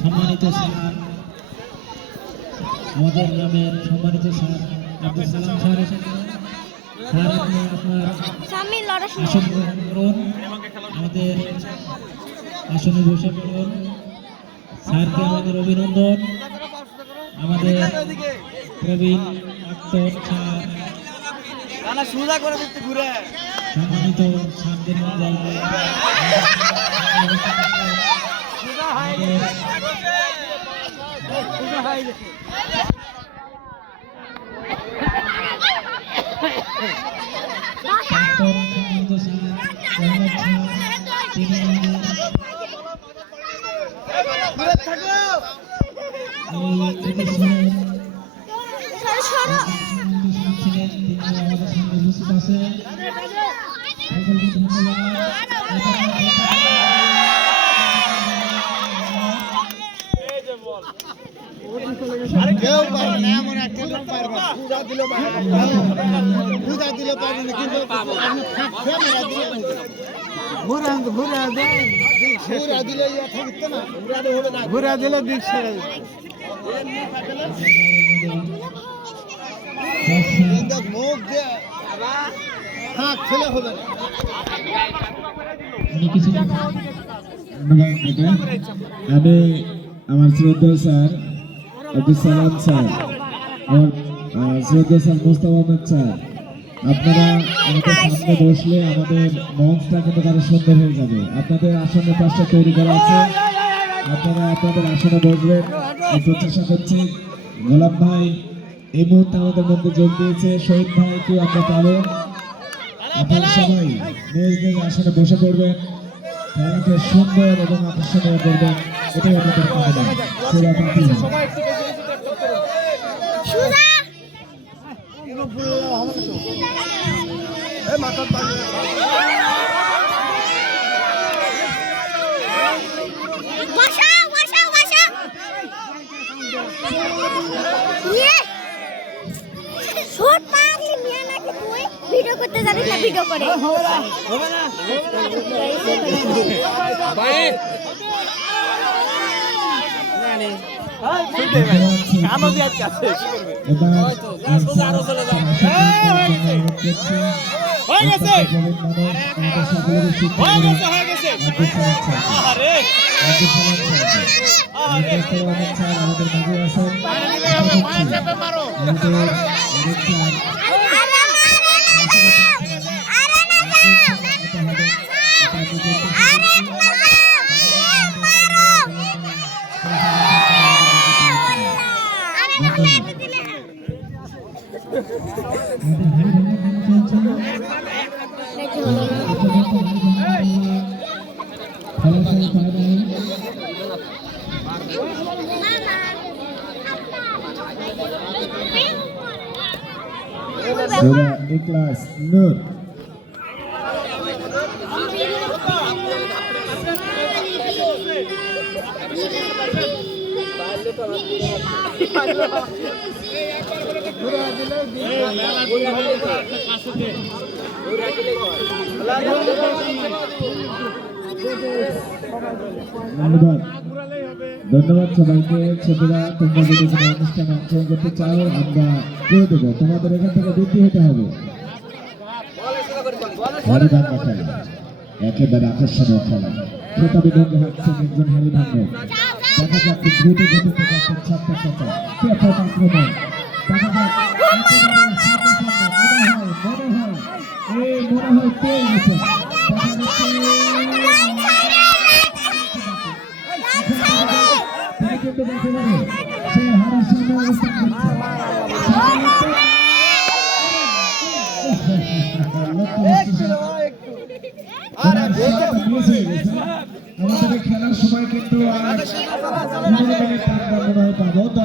সম্মানিত স্যার, আমাদের গ্রামের সম্মানিত স্যার আব্দুল সালাম স্যার এসেছেন। স্যার, আপনি আপনার আসন গ্রহণ করুন, আমাদের আসনে বসে পড়ুন। স্যারকে আমাদের অভিনন্দন। আমাদের প্রবীণ আক্তর স্যার, সম্মানিত স্যারদের মধ্যে কেউ পারবে না, এমন একটা লোক পারবে না। পূজা দিলে পারবে না, পূজা দিলে পারবে না, কিন্তু আপনি ঘুরা দিলে ইয়া থাকতো না, ঘুরা দিলে দিক ছেড়ে মুখ দিয়ে হাত ছেলে হবে না। আমি আমার শ্রদ্ধেয় স্যার আব্দুল সালাম স্যার, আমার শ্রদ্ধেয় স্যার মুস্তাফা আহমেদ স্যার, আপনারা আমাদের সামনে বসলে আমাদের মঞ্চটা কিন্তু আরো সুন্দর হয়ে যাবে। আপনাদের আসনের পাশটা তৈরি করা আছে, আপনারা আপনাদের আসনে বসবেন। প্রচেষ্টা করছি। গোলাপ ভাই এই মুহূর্তে আমাদের মধ্যে যোগ দিয়েছে। শহীদ ভাইকে আমরা পাবো। আপনারা সবাই নিজ নিজ আসনে বসে পড়বেন, খেলাকে সুন্দর এবং আকর্ষণীয় করবেন, এটাই আমাদের কামনা। ভিডিও করতে যাবি না, ভিডিও করে হবে না ভাই নানি আমাদের আজকে আছে কি করবে হয়তো সোজা আরো চলে যাবে হয়ে গেছে আরে আমাদের মাঝে আছেন মারো Ikhlas Nur ধন্যবাদ সবাইকে। ছোটরা, তোমরা যদি কোনো অনুষ্ঠানে অংশগ্রহণ করতে চাও আমরা করে দেবো। তোমাদের এখান থেকে বৃদ্ধি হতে হবে। হরিভাঙ্গা খেলা একেবারে আকর্ষণীয় খেলা। খেতাবি ভঙ্গে হাঁটছেন একজন হরিভাঙ্গ। দেখা যাক দ্রুত গতিতে যাচ্ছেন ছাত্র ছাত্র ব্যাপক আক্রমণ। দেখা যাক মনে হয় পেয়ে গেছে। কিন্তু দেখতে পাবে সে হারের সামনে অবস্থান করছে। আমাদের খেলার সময় কিন্তু